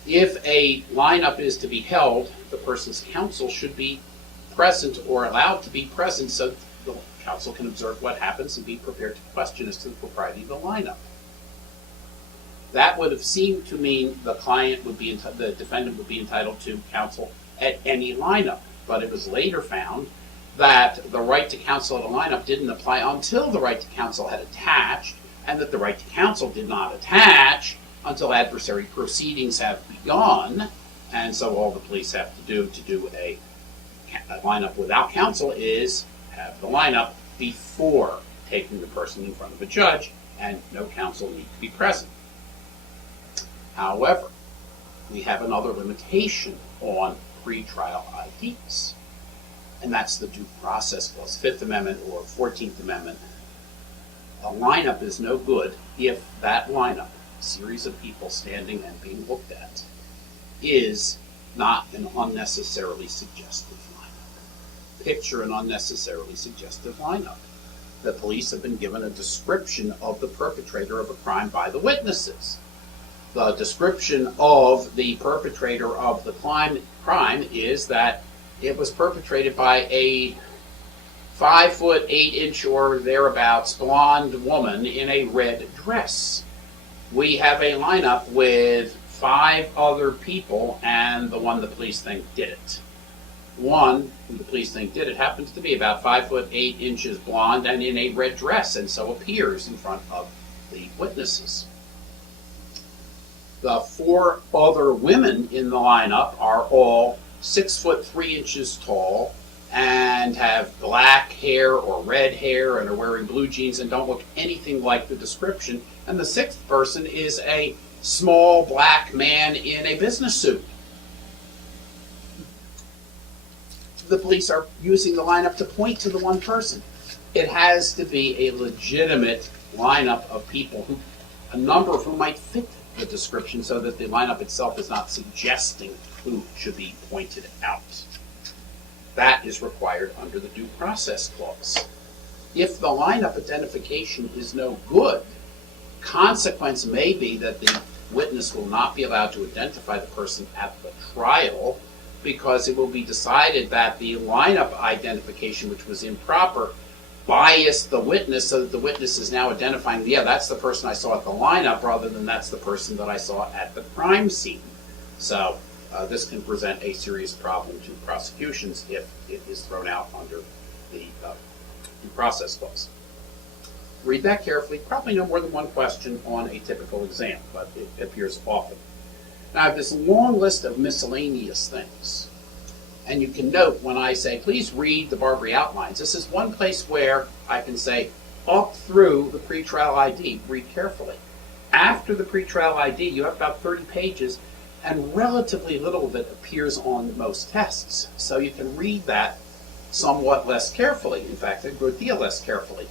if a lineup is to be held, the person's counsel should be present or allowed to be present so the counsel can observe what happens and be prepared to question as to the propriety of the lineup. That would have seemed to mean the defendant would be entitled to counsel at any lineup, but it was later found that the right to counsel at a lineup didn't apply until the right to counsel had attached, and that the right to counsel did not attach until adversary proceedings have begun, and so all the police have to do a lineup without counsel is have the lineup before taking the person in front of a judge, and no counsel need to be present. However, we have another limitation on pretrial IDs, and that's the Due Process Clause, 5th Amendment or 14th Amendment. A lineup is no good if that lineup, a series of people standing and being looked at, is not an unnecessarily suggestive lineup. Picture an unnecessarily suggestive lineup. The police have been given a description of the perpetrator of a crime by the witnesses. The description of the perpetrator of the crime is that it was perpetrated by a 5 foot 8 inch or thereabouts blonde woman in a red dress. We have a lineup with 5 other people, and the one the police think did it. One who the police think did it happens to be about 5 foot 8 inches blonde and in a red dress, and so appears in front of the witnesses. The 4 other women in the lineup are all 6 foot 3 inches tall and have black hair or red hair and are wearing blue jeans and don't look anything like the description. And the 6th person is a small black man in a business suit. The police are using the lineup to point to the one person. It has to be a legitimate lineup of people who, a number of whom might fit the description, so that the lineup itself is not suggesting who should be pointed out. That is required under the Due Process Clause. If the lineup identification is no good, consequence may be that the witness will not be allowed to identify the person at the trial, because it will be decided that the lineup identification, which was improper, biased the witness so that the witness is now identifying, yeah, that's the person I saw at the lineup, rather than that's the person that I saw at the crime scene. So this can present a serious problem to prosecutions if it is thrown out under the Due Process Clause. Read that carefully. Probably no more than one question on a typical exam, but it appears often. Now I have this long list of miscellaneous things. And you can note when I say, please read the Barbary Outlines, this is one place where I can say, up through the pretrial ID, read carefully. After the pretrial ID, you have about 30 pages, and relatively little of it appears on most tests. So you can read that somewhat less carefully. In fact, a good deal less carefully.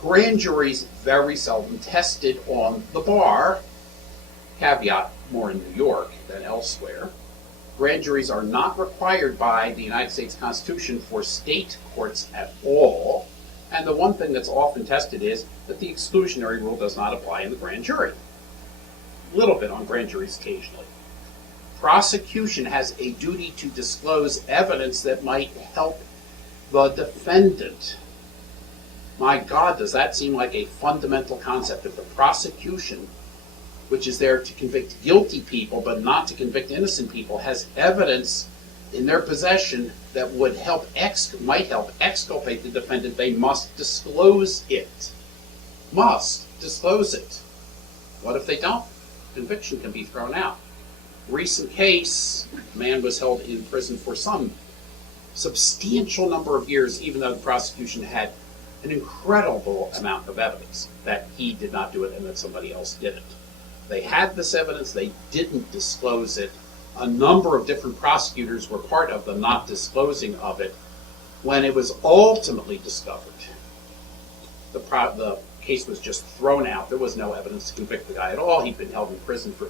Grand juries very seldom tested on the bar, caveat, more in New York than elsewhere. Grand juries are not required by the United States Constitution for state courts at all, and the one thing that's often tested is that the exclusionary rule does not apply in the grand jury. A little bit on grand juries occasionally. Prosecution has a duty to disclose evidence that might help the defendant. My God, does that seem like a fundamental concept of the prosecution, which is there to convict guilty people but not to convict innocent people, has evidence in their possession that would might help exculpate the defendant. They must disclose it. Must disclose it. What if they don't? Conviction can be thrown out. Recent case, a man was held in prison for some substantial number of years, even though the prosecution had an incredible amount of evidence that he did not do it and that somebody else did it. They had this evidence, they didn't disclose it. A number of different prosecutors were part of the not disclosing of it. When it was ultimately discovered, the case was just thrown out. There was no evidence to convict the guy at all. He'd been held in prison for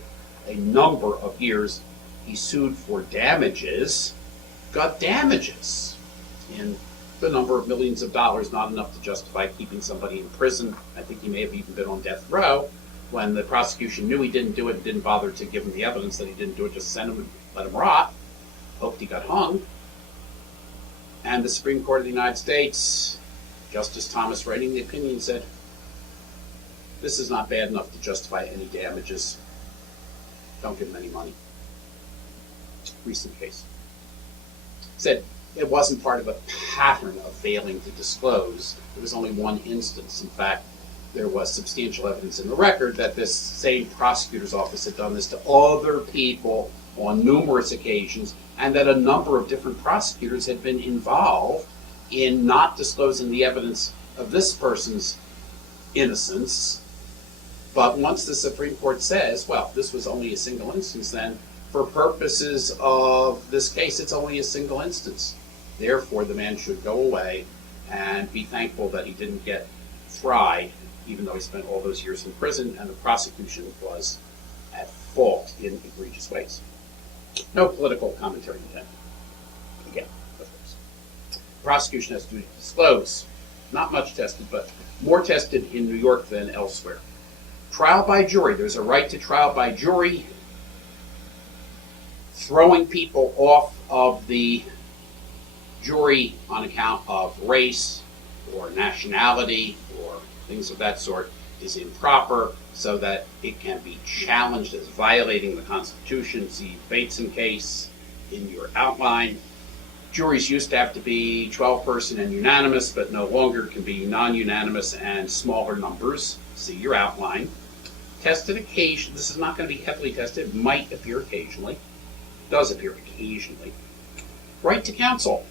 a number of years. He sued for damages, got damages in the number of millions of dollars, not enough to justify keeping somebody in prison. I think he may have even been on death row. When the prosecution knew he didn't do it and didn't bother to give him the evidence that he didn't do it, just sent him and let him rot. Hoped he got hung. And the Supreme Court of the United States, Justice Thomas writing the opinion, said, this is not bad enough to justify any damages. Don't give him any money. Recent case. Said it wasn't part of a pattern of failing to disclose. It was only one instance. In fact, there was substantial evidence in the record that this same prosecutor's office had done this to other people on numerous occasions, and that a number of different prosecutors had been involved in not disclosing the evidence of this person's innocence. But once the Supreme Court says, well, this was only a single instance, then for purposes of this case, it's only a single instance. Therefore, the man should go away and be thankful that he didn't get tried, even though he spent all those years in prison, and the prosecution was at fault in egregious ways. No political commentary intended. Again, of course. Prosecution has duty to disclose. Not much tested, but more tested in New York than elsewhere. Trial by jury. There's a right to trial by jury. Throwing people off of the jury on account of race or nationality or things of that sort is improper, so that it can be challenged as violating the Constitution. See Bateson case in your outline. Juries used to have to be 12-person and unanimous, but no longer can be non-unanimous and smaller numbers. See your outline. Tested occasionally. This is not going to be heavily tested. It might appear occasionally. Does appear occasionally. Right to counsel.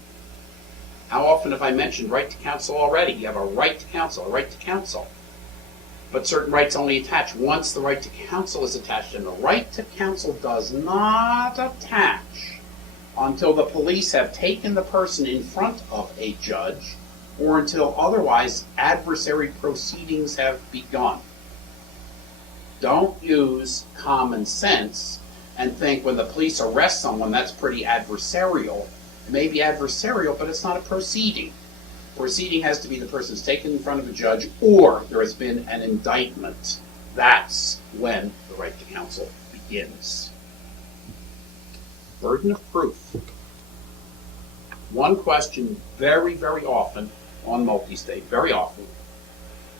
How often have I mentioned right to counsel already? You have a right to counsel, a right to counsel. But certain rights only attach once the right to counsel is attached, and the right to counsel does not attach until the police have taken the person in front of a judge or until otherwise adversary proceedings have begun. Don't use common sense and think when the police arrest someone, that's pretty adversarial. It may be adversarial, but it's not a proceeding. Proceeding has to be the person's taken in front of a judge or there has been an indictment. That's when the right to counsel begins. Burden of proof. One question very, very often on multi-state, very often,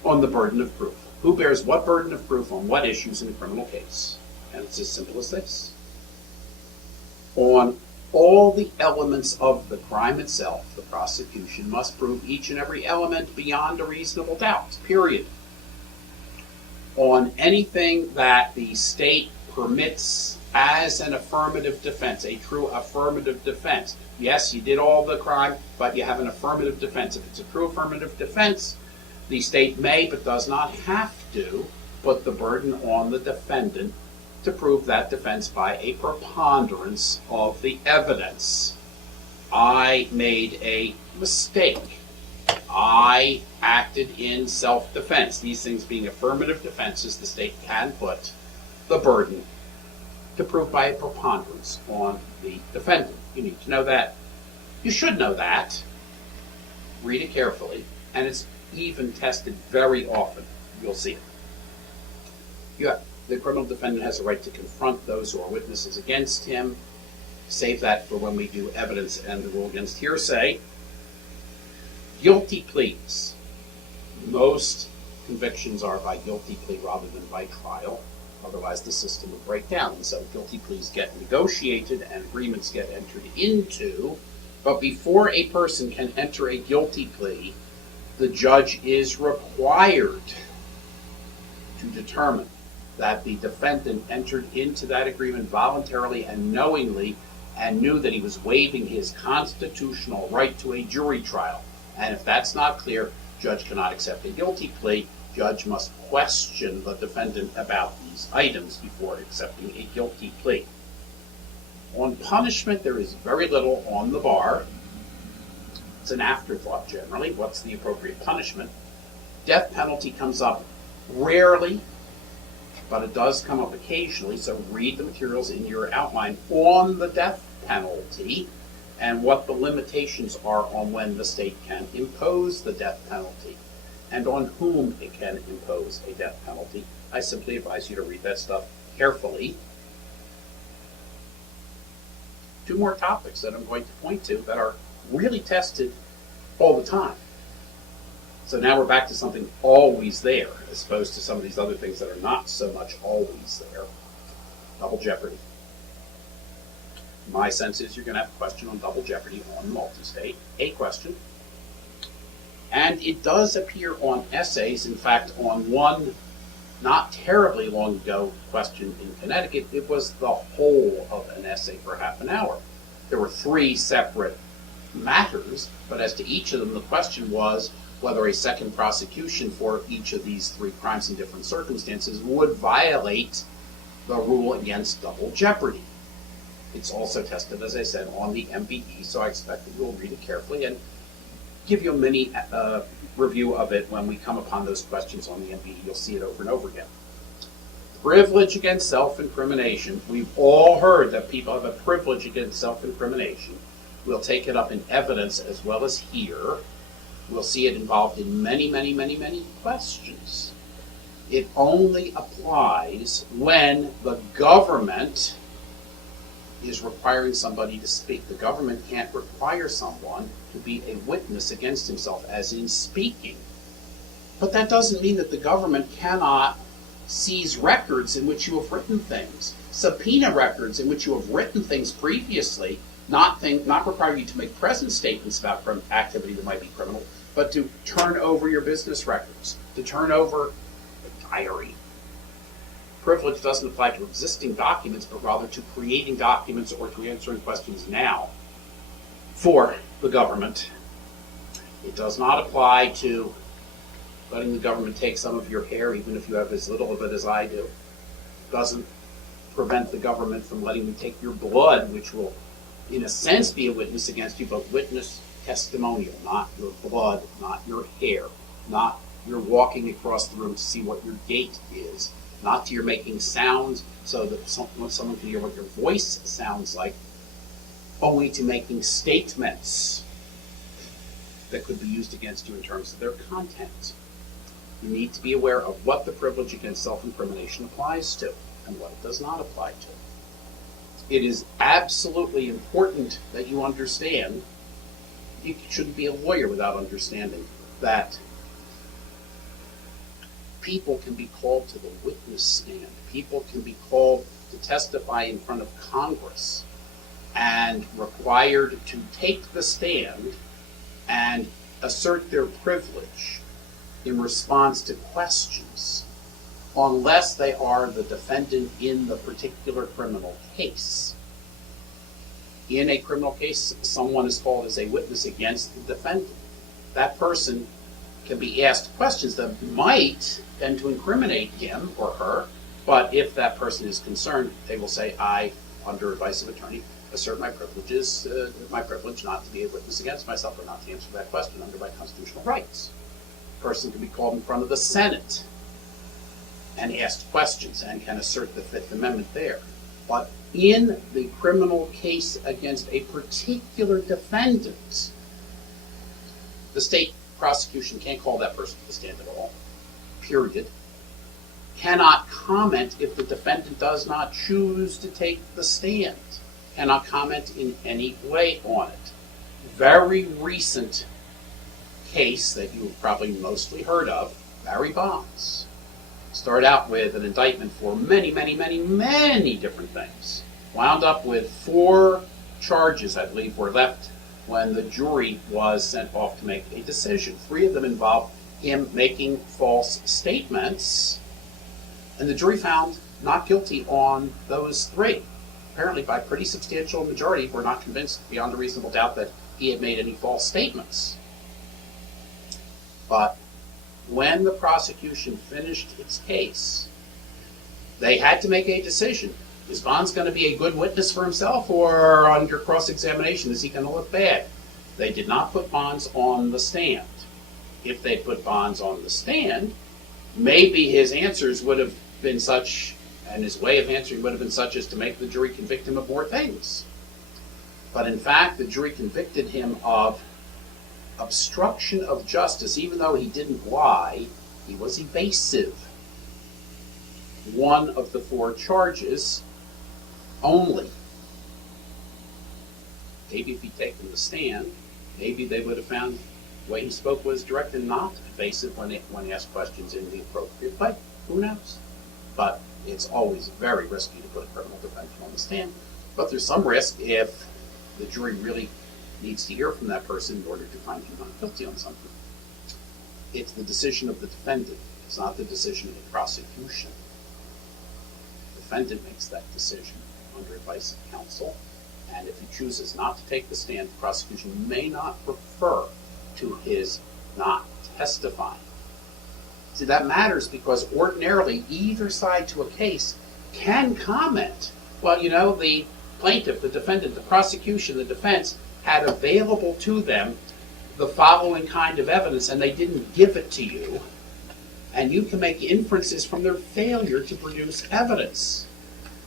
on the burden of proof. Who bears what burden of proof on what issues in a criminal case? And it's as simple as this. On all the elements of the crime itself, the prosecution must prove each and every element beyond a reasonable doubt, period. On anything that the state permits as an affirmative defense, a true affirmative defense. Yes, you did all the crime, but you have an affirmative defense. If it's a true affirmative defense, the state may, but does not have to, put the burden on the defendant to prove that defense by a preponderance of the evidence. I made a mistake. I acted in self-defense. These things being affirmative defenses, the state can put the burden to prove by a preponderance on the defendant. You need to know that. You should know that. Read it carefully, and it's even tested very often. You'll see it. The criminal defendant has a right to confront those who are witnesses against him. Save that for when we do evidence and the rule against hearsay. Guilty pleas. Most convictions are by guilty plea rather than by trial. Otherwise, the system would break down. And so guilty pleas get negotiated and agreements get entered into. But before a person can enter a guilty plea, the judge is required to determine that the defendant entered into that agreement voluntarily and knowingly and knew that he was waiving his constitutional right to a jury trial. And if that's not clear, judge cannot accept a guilty plea. Judge must question the defendant about these items before accepting a guilty plea. On punishment, there is very little on the bar. It's an afterthought generally. What's the appropriate punishment? Death penalty comes up rarely, but it does come up occasionally, so read the materials in your outline on the death penalty and what the limitations are on when the state can impose the death penalty and on whom it can impose a death penalty. I simply advise you to read that stuff carefully. Two more topics that I'm going to point to that are really tested all the time. So now we're back to something always there, as opposed to some of these other things that are not so much always there. Double jeopardy. My sense is you're going to have a question on double jeopardy on multi-state, a question. And it does appear on essays. In fact, on one not terribly long ago question in Connecticut, it was the whole of an essay for half an hour. There were 3 separate matters, but as to each of them, the question was whether a second prosecution for each of these 3 crimes in different circumstances would violate the rule against double jeopardy. It's also tested, as I said, on the MBE, so I expect that you'll read it carefully and give you a mini review of it when we come upon those questions on the MBE. You'll see it over and over again. Privilege against self-incrimination. We've all heard that people have a privilege against self-incrimination. We'll take it up in evidence as well as here. We'll see it involved in many, many, many, many questions. It only applies when the government is requiring somebody to speak. The government can't require someone to be a witness against himself, as in speaking. But that doesn't mean that the government cannot seize records in which you have written things, subpoena records in which you have written things previously, not require you to make present statements about activity that might be criminal, but to turn over your business records, to turn over a diary. Privilege doesn't apply to existing documents, but rather to creating documents or to answering questions now for the government. It does not apply to letting the government take some of your hair, even if you have as little of it as I do. It doesn't prevent the government from letting you take your blood, which will, in a sense, be a witness against you, but witness testimonial, not your blood, not your hair, not your walking across the room to see what your gait is, not to your making sounds so that someone can hear what your voice sounds like, only to making statements that could be used against you in terms of their content. You need to be aware of what the privilege against self-incrimination applies to and what it does not apply to. It is absolutely important that you understand, you shouldn't be a lawyer without understanding that people can be called to the witness stand. People can be called to testify in front of Congress and required to take the stand and assert their privilege in response to questions, unless they are the defendant in the particular criminal case. In a criminal case, someone is called as a witness against the defendant. That person can be asked questions that might tend to incriminate him or her, but if that person is concerned, they will say, I, under advice of attorney, assert my privilege not to be a witness against myself or not to answer that question under my constitutional rights. A person can be called in front of the Senate and asked questions and can assert the Fifth Amendment there. But in the criminal case against a particular defendant, the state prosecution can't call that person to the stand at all, period. Cannot comment if the defendant does not choose to take the stand. Cannot comment in any way on it. Very recent case that you've probably mostly heard of, Barry Bonds. Start out with an indictment for many, many, many, many different things. Wound up with 4 charges, I believe, were left when the jury was sent off to make a decision. 3 of them involved him making false statements, and the jury found not guilty on those 3. Apparently, by pretty substantial majority, were not convinced beyond a reasonable doubt that he had made any false statements. But when the prosecution finished its case, they had to make a decision. Is Bonds going to be a good witness for himself, or under cross-examination, is he going to look bad? They did not put Bonds on the stand. If they put Bonds on the stand, maybe his answers would have been such, and his way of answering would have been such as to make the jury convict him of more things. But in fact, the jury convicted him of obstruction of justice. Even though he didn't lie, he was evasive. One of the 4 charges only. Maybe if he'd taken the stand, maybe they would have found the way he spoke was direct and not evasive when he asked questions in the appropriate way. Who knows? But it's always very risky to put a criminal defendant on the stand. But there's some risk if the jury really needs to hear from that person in order to find him not guilty on something. It's the decision of the defendant. It's not the decision of the prosecution. The defendant makes that decision under advice of counsel, and if he chooses not to take the stand, the prosecution may not refer to his not testifying. See, that matters because ordinarily either side to a case can comment. Well, the plaintiff, the defendant, the prosecution, the defense had available to them the following kind of evidence, and they didn't give it to you, and you can make inferences from their failure to produce evidence.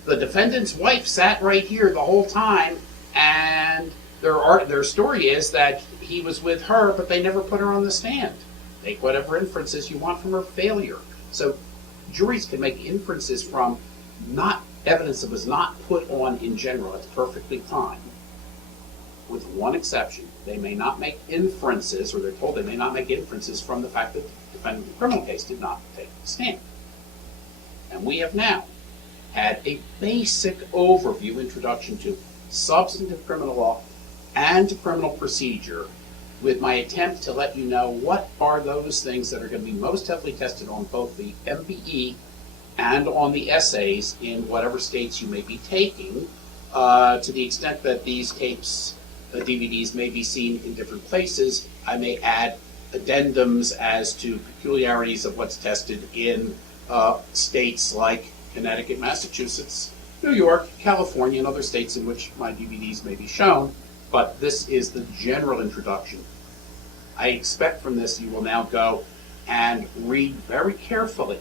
The defendant's wife sat right here the whole time, and their story is that he was with her, but they never put her on the stand. Make whatever inferences you want from her failure. So juries can make inferences from not evidence that was not put on in general. It's perfectly fine. With one exception, they may not make inferences, or they're told they may not make inferences from the fact that the defendant in the criminal case did not take the stand. And we have now had a basic overview introduction to substantive criminal law and to criminal procedure, with my attempt to let you know what are those things that are going to be most heavily tested on both the MBE and on the essays in whatever states you may be taking, to the extent that these tapes, DVDs may be seen in different places. I may add addendums as to peculiarities of what's tested in states like Connecticut, Massachusetts, New York, California, and other states in which my DVDs may be shown, but this is the general introduction. I expect from this you will now go and read very carefully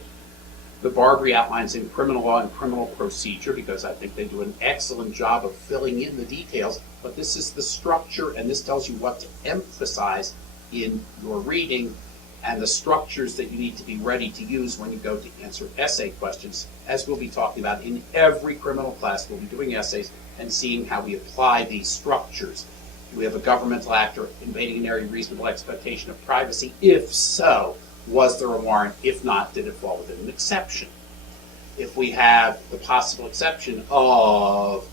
the Barbary outlines in criminal law and criminal procedure, because I think they do an excellent job of filling in the details, but this is the structure, and this tells you what to emphasize in your reading and the structures that you need to be ready to use when you go to answer essay questions. As we'll be talking about in every criminal class, we'll be doing essays and seeing how we apply these structures. Do we have a governmental actor invading an area of reasonable expectation of privacy? If so, was there a warrant? If not, did it fall within an exception? If we have the possible exception of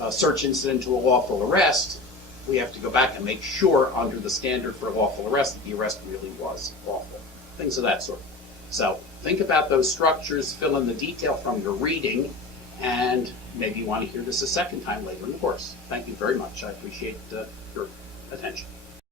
a search incident to a lawful arrest, we have to go back and make sure under the standard for a lawful arrest that the arrest really was lawful. Things of that sort. So think about those structures, fill in the detail from your reading, and maybe you want to hear this a second time later in the course. Thank you very much. I appreciate your attention.